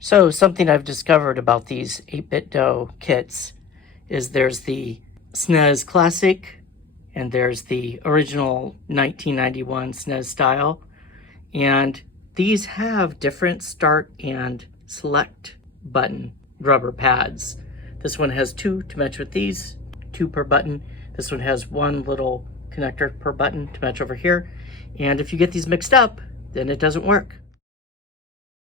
So something I've discovered about these 8bitdo kits is there's the SNES Classic and there's the original 1991 SNES style. And these have different start and select button rubber pads. This one has 2 to match with these, 2 per button. This one has 1 little connector per button to match over here. And if you get these mixed up, then it doesn't work.